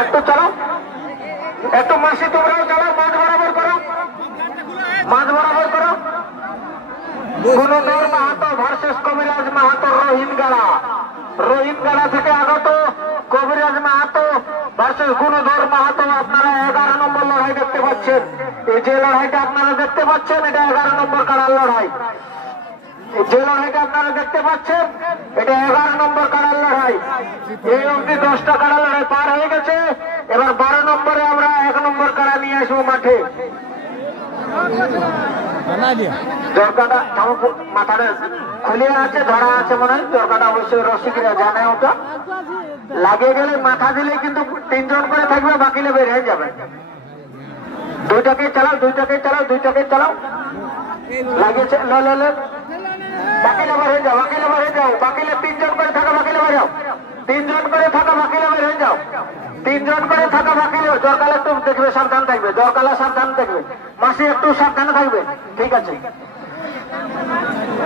একটু চালাও, একটু মাসি তোমরাও চালাও, মাঝ বরাবর করো, মাঝ বরাবর করো। গুণধর মাহাতো ভার্সেস কবিরাজ মাহাতো রোহিতগাড়া। রোহিতগাড়া থেকে আগত কবিরাজ মাহাতো ভার্সেস গুণধর মাহাতো। আপনারা 11 নম্বর লড়াই দেখতে পাচ্ছেন। এই যে লড়াইটা আপনারা দেখতে পাচ্ছেন, এটা 11 নম্বর কাড়ার লড়াই। যে লড়াইটা আপনারা দেখতে পাচ্ছেন, এটা 11 নম্বর কাড়ার লড়াই। এই অবধি 10টা কাড়া লড়াই পার হয়ে গেছে। এবার 12 নম্বরে আমরা 1 নম্বর কাড়া নিয়ে আসবো মাঠে। দরকাটা মাথাটা খুলে আছে, ধরা আছে মনে হয়। দরকাটা অবশ্যই রসিকরা জানে, ওটা লাগিয়ে গেলে মাথা দিলে কিন্তু 3 জন করে থাকবে, বাকিলে বের হয়ে যাবে। দুইটাকে চালাও, দুইটাকে চালাও, দুইটাকে চালাও। লাগিয়েছে বাকিলে বের হয়ে যাও, বাকিলে বের হয়ে যাও। বাকিলে 3 জন করে থাকা, বাকিলে বের যাও। 3 জন করে থাকা, বাকিলে বের হয়ে যাও। 3 জন করে থাকা, বাকিলে। জরকালা একটু দেখবে, সাবধান থাকবে। জরকালা সাবধান থাকবে, মাসি একটু সাবধানে থাকবে। ঠিক আছে,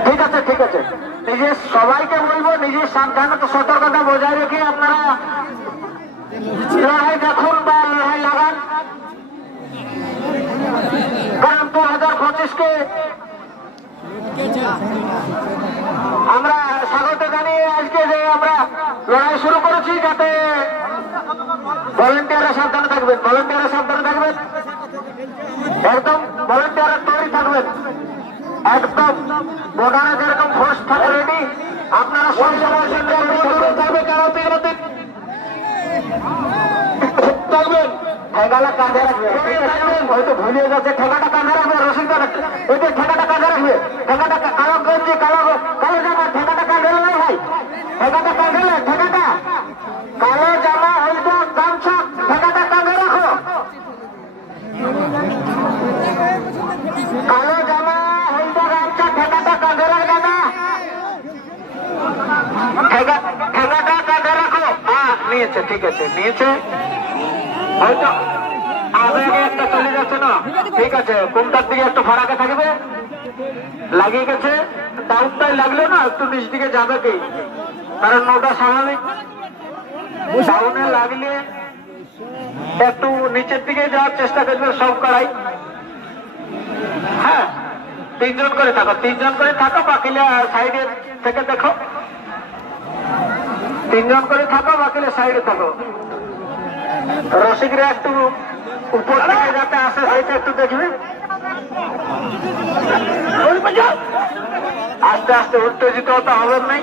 ঠিক আছে, ঠিক আছে। নিজের সবাইকে বলবো, নিজের সাবধানতা সতর্কতা বজায় রেখে আপনারা লড়াই দেখুন বা লড়াই লাগান। কারণ 2025-কে আমরা স্বাগত জানিয়ে আজকে যে আমরা লড়াই শুরু করেছি, যাতে ভলেন্টিয়াররা সাবধানে থাকবেন, ভলেন্টিয়াররা সাবধানে থাকবেন। একদম ভলেন্টিয়াররা তৈরি থাকবেন, একদম বর্ডারে যেরকম ফোর্স থাকে রেডি। আপনারা সব সময় থাকবে, কেন থাকবেন। ঠেকাটা কাঁধে রাখবে, হয়তো ভুলে গেছে। ঠেকাটা কাঁধে রাখবে, রসিদ ওই যে ঠেকাটা কাঁধে রাখবে। ঠেকাটা কালো গঞ্জি, কালো কালো জামা, ঠেকাটা কাঁধে নাই ভাই। ঠেকাটা কাঁধে, ঠেকাটা কালো জামা, হয়তো গামছা, ঠেকাটা কাঁধে রাখো। কালো জামা, হয়তো গামছা, ঠেকাটা কাঁধে রাখবে না। ঠেকাটা কাঁধে রাখো। হ্যাঁ, নিয়েছে, ঠিক আছে, নিয়েছে। হয়তো আগে একটা চলে যাচ্ছে না, ঠিক আছে। কোনটার দিকে একটু ফারাকে থাকবে, লাগিয়ে গেছে। ডাউনটাই লাগলো না, একটু নিচ দিকে যাবে কি, কারণ ওটা স্বাভাবিক। ডাউনে লাগলে একটু নিচের দিকে যাওয়ার চেষ্টা করবে সব কড়াই। হ্যাঁ, 3 জন করে থাকো, 3 জন করে থাকো, বাকিলে সাইডে থেকে দেখো। 3 জন করে থাকো, বাকিলে সাইডে থাকো। রসিকরা একটু উপর থেকে যাতে আসে, সেইটা একটু দেখবে। আস্তে আস্তে উত্তেজিত হতে হবে নাই।